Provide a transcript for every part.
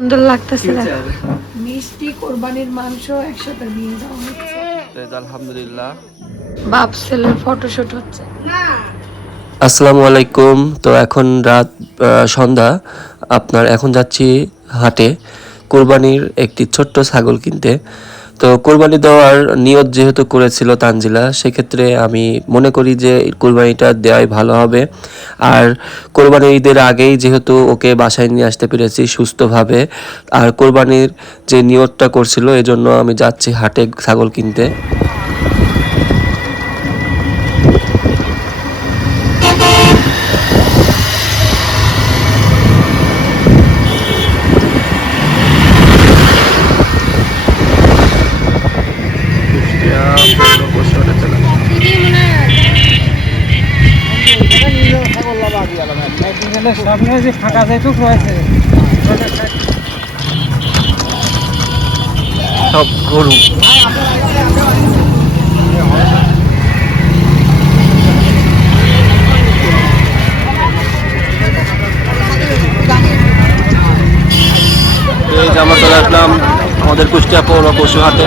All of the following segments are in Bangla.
সুন্দর লাগতেছে না মিষ্টি কোরবানির মাংস একসাথে নিয়ে যাওয়া হচ্ছে আলহামদুলিল্লাহ। বাপ ছেলের ফটোশুট হচ্ছে। আসসালামু আলাইকুম। তো এখন রাত সন্ধ্যা। আপনার এখন যাচ্ছি হাটে। কোরবানির একটি ছোট্ট ছাগল কিনতে। তো কোরবানি দেওয়ার নিয়ত যেহেতু করেছিল তানজিলা, সেক্ষেত্রে আমি মনে করি যে কোরবানিটা দেওয়াই ভালো হবে। আর কোরবানি ঈদের আগেই যেহেতু ওকে বাসায় নিয়ে আসতে পেরেছি সুস্থভাবে, আর কোরবানির যে নিয়তটা করছিল, এজন্য আমি যাচ্ছি হাটে ছাগল কিনতে। সামনে যে ফাঁকা যেটুক রয়েছে সব গরু। এই যে আমরা আসলাম আমাদের কুষ্টিয়া পৌর পশু হাটে।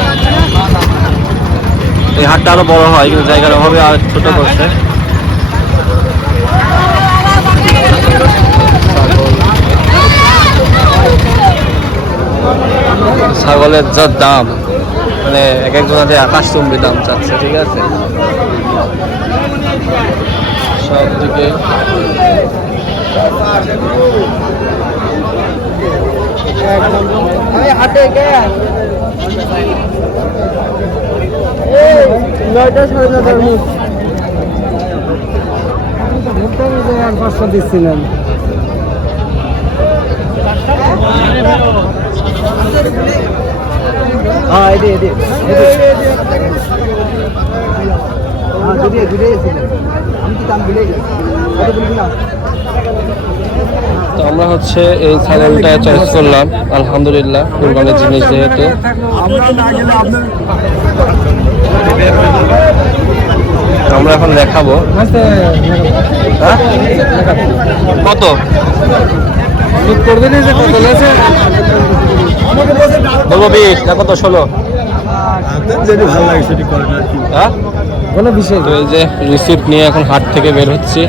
এই হাটটা আরও বড় হয়, কিন্তু জায়গার অভাবে আর ছোট করছে। ছাগলের যা দাম। মানে এক একজনের আকাশ চুম্বি দাম চাচ্ছে, ঠিক আছে? সব দিকে পাঁচশো দিচ্ছিলেন হ্যাঁ হ্যাঁ তো আমরা হচ্ছে এই ছাগলটা চয়েস করলাম আলহামদুলিল্লাহ কোরবানির জিনিস যেহেতু আমরা এখন দেখাবো হ্যাঁ? কত করবে না যে কত বলব বিশ না কত ষোলো। যেটি ভালো লাগে সেটি করেন আর কি হ্যাঁ? কোনো বিষয় এই যে রিসিপ্ট নিয়ে এখন হাট থেকে বের হচ্ছে।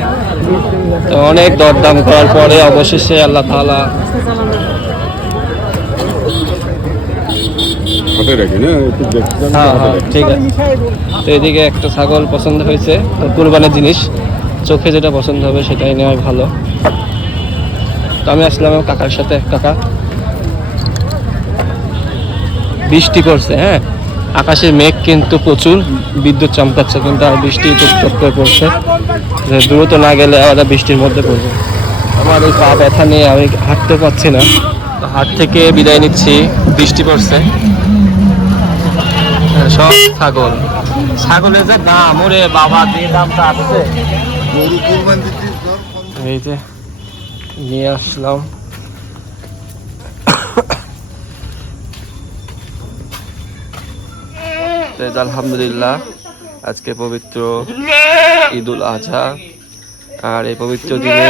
তো অনেক দরদাম করার পরে অবশেষে আল্লাহ দেখতে হ্যাঁ হ্যাঁ ঠিক আছে। তো এদিকে একটা ছাগল পছন্দ হয়েছে কুরবানের জিনিস। চোখে যেটা পছন্দ হবে সেটাই নেওয়াই ভালো। তো আমি আসলাম কাকার সাথে। কাকা? বৃষ্টি পড়ছে হ্যাঁ? আকাশে মেঘ কিন্তু প্রচুর বিদ্যুৎ চমকাচ্ছে কিন্তু আর বৃষ্টি টুকটুক করে পড়ছে। দ্রুত না গেলে আবার বৃষ্টির মধ্যে পড়বে। আমার এই পা ব্যথা নিয়ে আমি হাঁটতে পারছি না। হাট থেকে বিদায় নিচ্ছি বৃষ্টি পড়ছে। হ্যাঁ, সব ছাগল। ছাগলের যে দাম ওরে বাবা যে দামটা আছে। এই যে নিয়ে আসলাম। আলহামদুলিল্লাহ। আজকে পবিত্র ঈদুল আজহা। আর এই পবিত্র দিনে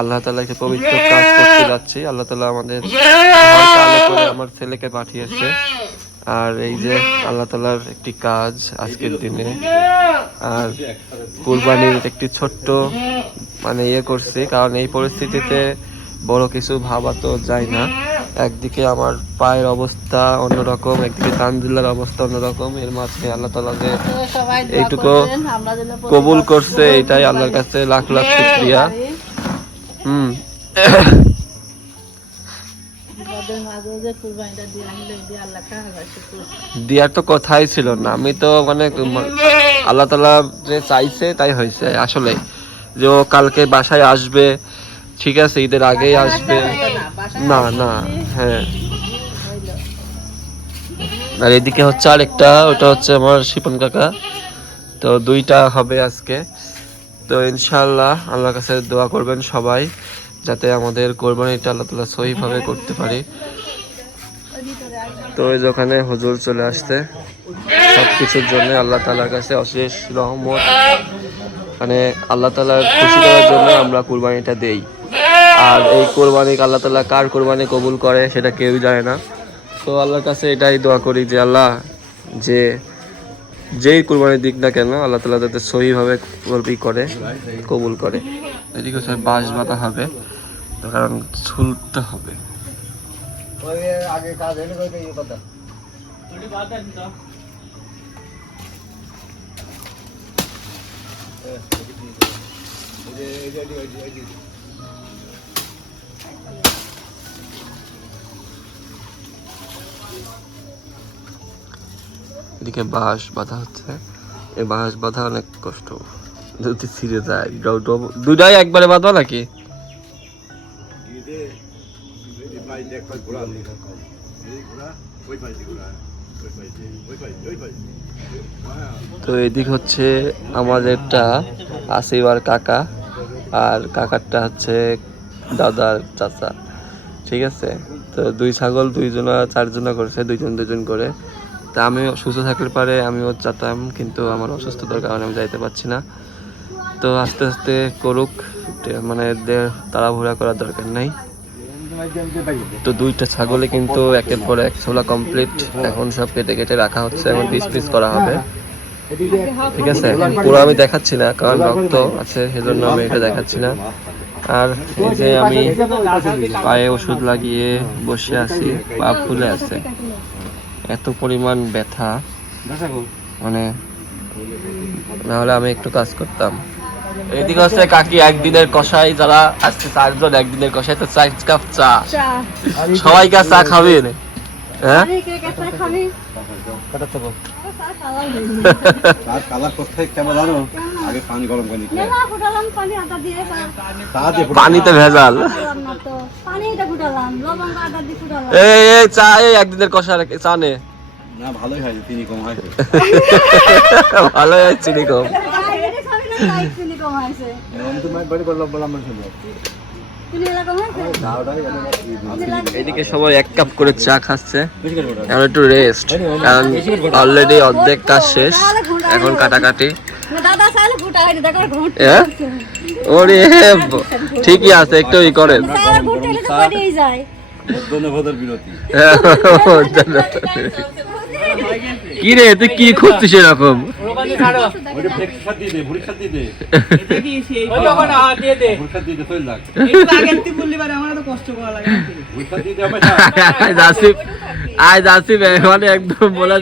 আল্লাহ তালা একটা পবিত্র কাজ করতে যাচ্ছি। আল্লাহ তালা আমাদের আমার ছেলেকে পাঠিয়েছে। আর এই যে আল্লাহ তালার একটি কাজ আজকের দিনে। আর কুরবানির একটি ছোট্ট মানে ইয়ে করছি, কারণ এই পরিস্থিতিতে বড় কিছু ভাবা তো যায় না। একদিকে আমার পায়ের অবস্থা অন্যরকম একদিকে তানজুল্লার অবস্থা অন্যরকম। এর মাঝে আল্লাহ তালা যে এইটুকু কবুল করছে এটাই আল্লাহর কাছে লাখ লাখ শুক্রিয়া। হুম। দিয়ার তো কথাই ছিল না। আমি তো মানে আল্লাহ তালা যে চাইছে তাই হয়েছে। আসলে যে ও কালকে বাসায় আসবে ঠিক আছে ঈদের আগেই আসবে। না না হ্যাঁ। আর এদিকে হচ্ছে আরেকটা ওটা হচ্ছে আমার শিপন কাকা। তো দুইটা হবে আজকে। তো ইনশাল্লাহ আল্লাহর কাছে দোয়া করবেন সবাই যাতে আমাদের কোরবানিটা আল্লাহ তালা সহিভাবে করতে পারি। তো ওই ওখানে হুজুর চলে আসতে সব কিছুর জন্য আল্লাহ তালার কাছে অশেষ রহমত। মানে আল্লাহ তালার খুশি করার জন্য আমরা কুরবানিটা দেই। আর এই কোরবানি আল্লাহ তালা কার কোরবানি কবুল করে সেটা কেউ জানে না। তো আল্লাহর কাছে এটাই দোয়া করি যে আল্লাহ যে যেই কোরবানির দিক না কেন আল্লাহ তালা যাতে সহিভাবে ই করে কবুল করে। এদিকে হচ্ছে বাঁশ বাঁধা হবে কারণ ঝুলতে হবে। আগে কাজ এদিকে বাঁশ বাঁধা হচ্ছে এই বাঁশ বাঁধা অনেক কষ্ট যদি ছিঁড়ে যায় দুইটাই একবারে বাঁধা নাকি তো এদিক হচ্ছে আমাদেরটা আসিবার কাকা, আর কাকারটা হচ্ছে দাদার চাচা। ঠিক আছে? তো দুই ছাগল দুইজনা চারজনা করছে, দুইজন দুজন করে। তা আমি সুস্থ থাকলে পারে আমিও চাতাম কিন্তু আমার অসুস্থতার কারণে আমি যাইতে পারছি না। তো আস্তে আস্তে করুক মানে তাড়াহুড়া করার দরকার নাই। তো দুইটা ছাগলে কিন্তু একের পর এক ছোলা কমপ্লিট এখন সব কেটে কেটে রাখা হচ্ছে, এখন পিস পিস করা হবে। ঠিক আছে? পুরো আমি দেখাচ্ছি না, কারণ রক্ত আছে, সেজন্য আমি এটা দেখাচ্ছি না। আর এই যে আমি পায়ে ওষুধ লাগিয়ে বসে আছি, পা ফুলে আছে। এত পরিমাণ ব্যথা। মানে না হলে আমি একটু কাজ করতাম। এদিকে হচ্ছে কাকি একদিনের কষাই যারা আজকে চারজন একদিনের কষাই তো চার কাপ চা। সবাই কা চা খাবে না? হ্যাঁ পানিতে ভেজাল। ফুটালাম না তো। পানিটা ফুটালাম লবঙ্গ আটা দিয়ে ফুটালাম। এই এই চা এই একদিনের কষা চা নে। না ভালোই হয়েছে তিনি কম হয়েছে ভালো হয় চিনি কম। চিনি আমি তো বাড়ি করলাম বললাম এদিকে সবাই এক কাপ করে চা খাচ্ছে। এখন একটু রেস্ট কারণ অলরেডি অর্ধেক কাজ শেষ এখন কাটাকাটি। হ্যাঁ? ওরে ঠিকই আছে একটু ই করেন। ধন্যবাদের বিরতি। কি রে তুই কি খুঁজছিস এরকম? আজ আসিফ মানে একদম বলা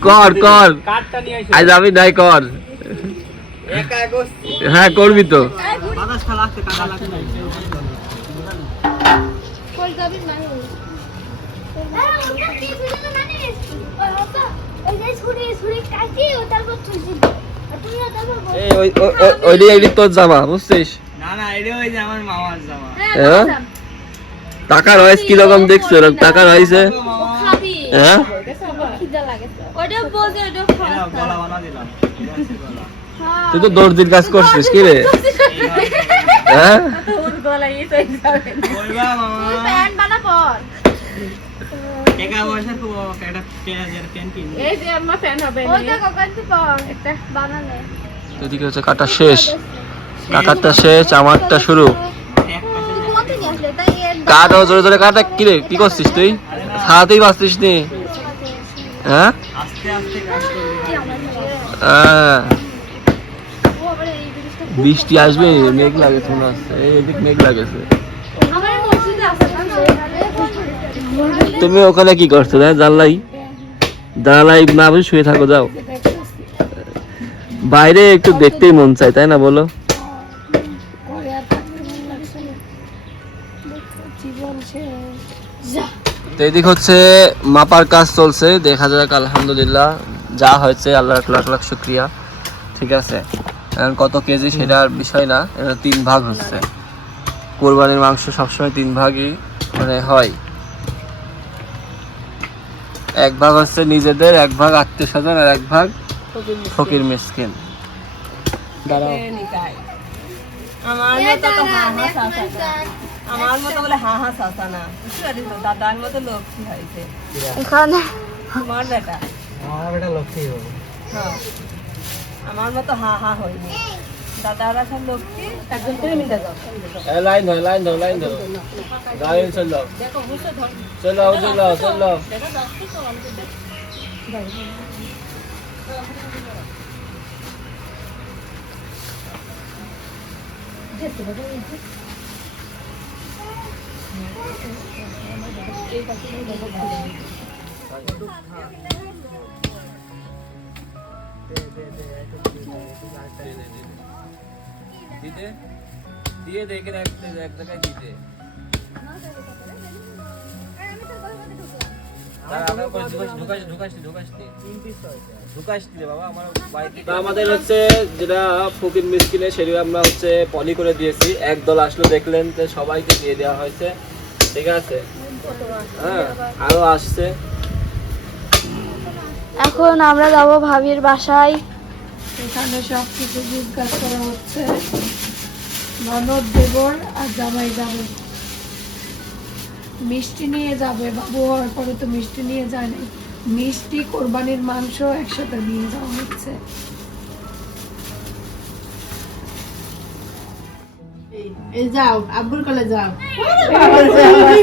কর কর। আজ আমি নাই কর। হ্যাঁ করবি তো। টাকা রয়েছে কি রকম দেখছ? এরকম টাকা রয়েছে? হ্যাঁ? ওটা তুই তো দর্জির কাজ করছিস কি রে? হ্যাঁ? এই যে হবে ওই দেখো একটা এদিকে হচ্ছে কাটা শেষ। কাকারটা শেষ আমারটা শুরু। কাট জোরে জোরে কাটা কি রে কি করছিস তুই? হাতেই বাঁচতিস নি? হ্যাঁ? হ্যাঁ। বৃষ্টি আসবে মেঘ লাগেছে মনে হচ্ছে। এই এদিক মেঘ লাগেছে আমার মসজিদে আছে তুমি ওখানে কি করছ? না জানলাই। জানলাই না বুঝে শুয়ে থাকো, যাও। বাইরে একটু দেখতেই মন চায়, তাই না বলো? তো এদিক হচ্ছে মাপার কাজ চলছে, দেখা যাক, আলহামদুলিল্লাহ, যা হয়েছে, আল্লাহ লাখ লাখ শুক্রিয়া। ঠিক আছে? কত কেজি সেটার বিষয় না, এটা তিন ভাগ হচ্ছে। কোরবানির মাংস সবসময় তিন ভাগই মানে হয়। এক ভাগ হচ্ছে নিজেদের এক ভাগ আত্মীয় স্বজন আর এক ভাগ ফকির মিসকিন। আমার মতো তো হা হা না। আমার মতো বলে হা হা চাচা না। বুঝতে পারিস তো? দাদার মতো লক্ষ্মী হয়েছে? এখানে। তোমার বেটা? আমার বেটা লক্ষ্মী হবে। হ্যাঁ। আমার মতো হা হা হয়নি। দাদারা সব লক্ষ্মী করে লাইন ধর লাইন ধর লাইন ধর। লাইন চলো। দেখো বুঝতে ধর চলো চলো চলো। দিতে? দিয়ে দেখে এক জায়গায় দিতে। আমাদের হচ্ছে যেটা ফকির মিসকিনে সেটা আমরা হচ্ছে পলি করে দিয়েছি। এক দল আসলো দেখলেন তো সবাইকে দিয়ে দেওয়া হয়েছে। ঠিক আছে? হ্যাঁ আরও আসছে। এখন আমরা যাব ভাবির বাসায়। এখানে সব কিছু জিজ্ঞাস করা হচ্ছে। ননদ দেবর আর জামাই যাবে মিষ্টি নিয়ে যাবে বাবু হওয়ার পরে তো মিষ্টি নিয়ে যায় নাই। মিষ্টি কোরবানির মাংস একসাথে নিয়ে যাওয়া হচ্ছে। এই যাও আব্বুর কলে যাও।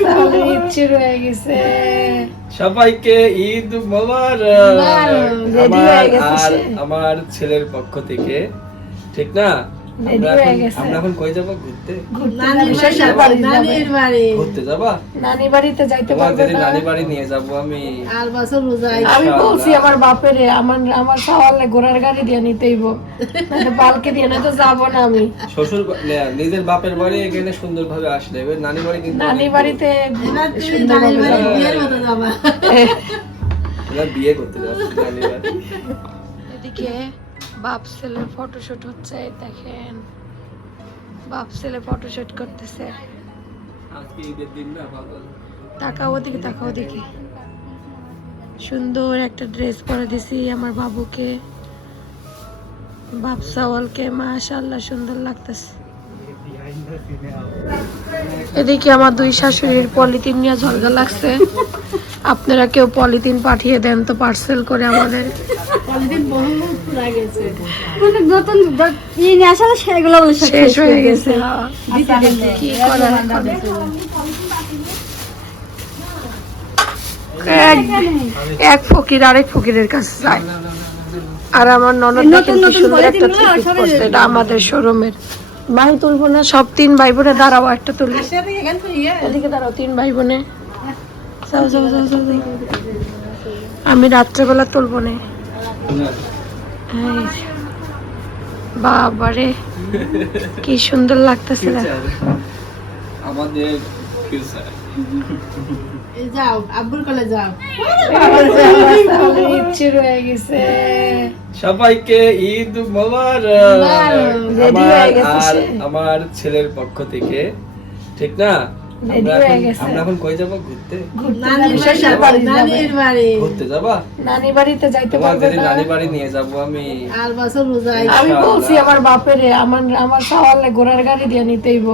তাহলে ইচ্ছে রয়ে গেছে। সবাইকে ঈদ মোবারক। হয়ে। আমার ছেলের পক্ষ থেকে ঠিক না? হয়ে আমি বলছি আমার বাপের আমার আমার সওয়ালে ঘোড়ার গাড়ি দিয়ে নিতেইব। পালকে দিয়ে না তো যাব না আমি। শ্বশুর নিজের বাপের বাড়ি এখানে সুন্দর ভাবে আসলে। এবার নানি বাড়ি নানি বাড়িতে বিয়ে করতে যাচ্ছি নানি বাড়ি। এদিকে বাপ ছেলের ফটোশুট হচ্ছে দেখেন। বাপ ছেলে ফটোশুট করতেছে। আজকে ঈদের দিন না পাগল। তাকাও ওদিকে তাকাও ওদিকে। সুন্দর একটা ড্রেস পরে দিছি আমার বাবুকে। বাপ সাওয়ালকে মাশাআল্লাহ সুন্দর লাগতেছে। এদিকে আমার দুই শাশুড়ির পলিথিন নিয়ে ঝলকা লাগছে। আপনারা কেউ পলিথিন পাঠিয়ে দেন তো পার্সেল করে আমাদের। নতুন দ- নিয়ে আসলে সেগুলো শেষ হয়ে গেছে। হ্যাঁ। কি করার? এক- এক ফকির আরেক ফকিরের কাছে যায়। আর আমার ননদ সুন্দর একটা থ্রি করছে এটা আমাদের শোরুমের। ভাই তুলবো না সব তিন ভাই বোনে দাঁড়াও একটা তুলি। এদিকে দাঁড়াও তিন ভাই বোনে। আমি রাত্রেবেলা তুলবো না। বাবারে কি সুন্দর লাগতেছে। আমাদের ফিউচার। যাও আব্বুর কলে যাও। ইচ্ছে রয়ে গেছে। সবাইকে ঈদ মোবারক। আমার হয়ে ছেলের পক্ষ থেকে ঠিক না? আমরা এখন- গেছে। আমরা এখন কই যাব? ঘুরতে? নানির শ্বশুর বাড়ি বাড়ি যাবে। নানির বাড়ি। ঘুরতে যাবা? নানি বাড়িতে যাইতে পারবে না। নানি বাড়ি নিয়ে যাব আমি আর বছর রোজাই আমি বলছি আমার বাপের আমার আমার সওয়ালে ঘোড়ার গাড়ি দিয়ে নিতেইব।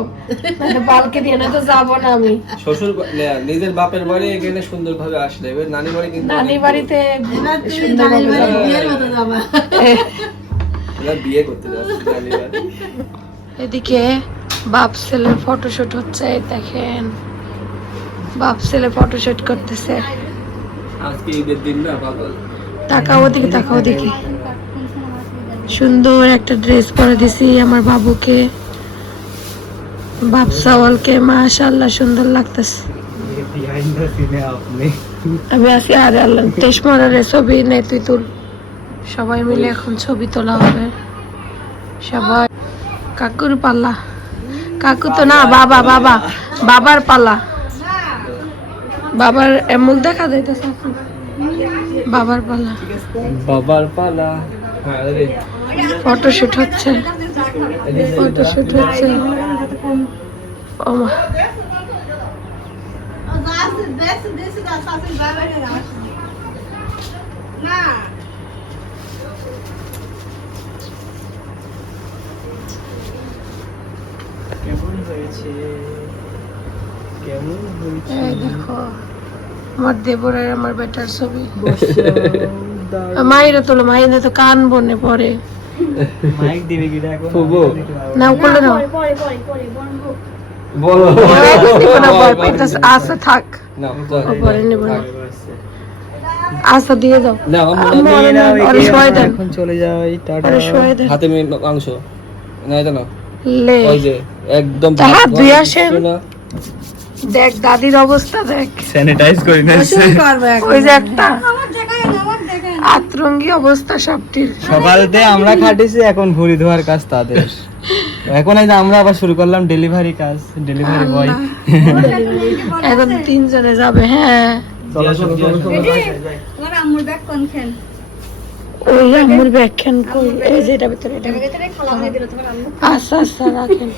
নাহলে পালকে দিয়ে না তো যাব না আমি। শ্বশুর নিজের বাপের বাড়ি এখানে সুন্দর ভাবে আসলে। এবার নানি বাড়ি কিন্তু নানি বাড়িতে বাড়ি বিয়ের মতো যাবা। বিয়ে করতে যাচ্ছি এদিকে বাপ ছেলের ফটোশুট হচ্ছে দেখেন। বাপ ছেলে ফটোশুট করতেছে। আজকে ঈদের দিন না পাগল। তাকাও ওদিকে তাকাও ওদিকে। সুন্দর একটা ড্রেস পরে দিছি আমার বাবুকে। বাপ সাওয়ালকে মাশাআল্লাহ সুন্দর লাগতেছে। আমি আছি আর আল্লাহ টেশমারের ছবি নে তুই তুল সবাই মিলে এখন ছবি তোলা হবে। সবাই কাকুর পাল্লা? কাকু তো না বাবা বাবা বাবার পালা বাবার এ, মুখ দেখা যাইতেছে বাবার পালা বাবার পালা হ্যাঁ ফটোশুট হচ্ছে ফটোশুট হচ্ছে ও কেমন হয়েছে? দেখো আমার দেবরের আমার বেটার ছবি। মায়েরা তোলো মায়েরা তো কান বনে পরে মাইক দিবি কি? দেখো ফুবু। নাও করলে নাও পরে পরে পরে পরে বন্ধু বলো। আচ্ছা থাক। পরে নেব না আচ্ছা দিয়ে দাও। আরে শোয়াই দেন। এখন চলে যাই টাটা। আরে শোয়াই দেন। হাতে মাংস। না এটা না লে। ওই যে একদম হাত আসেন। দেখ দাদির অবস্থা দেখ। স্যানিটাইজ করি না ওই যে একটা। আতরঙ্গি অবস্থা সবটির। সকালতে আমরা খাটিছি এখন ভুড়ি ধোয়ার কাজ তাদের। এখন এই যে আমরা আবার শুরু করলাম ডেলিভারি কাজ ডেলিভারি বয় এখন তিনজনে যাবে হ্যাঁ। তোমার আম্মুর ব্যাগ কোনখান ওই আম্মুর ব্যাখ্যান কই? এই যে এটা ভিতরে এটা ভিতরে। খালা হয়ে দিল তোমার আম্মু। আচ্ছা আচ্ছা রাখেন।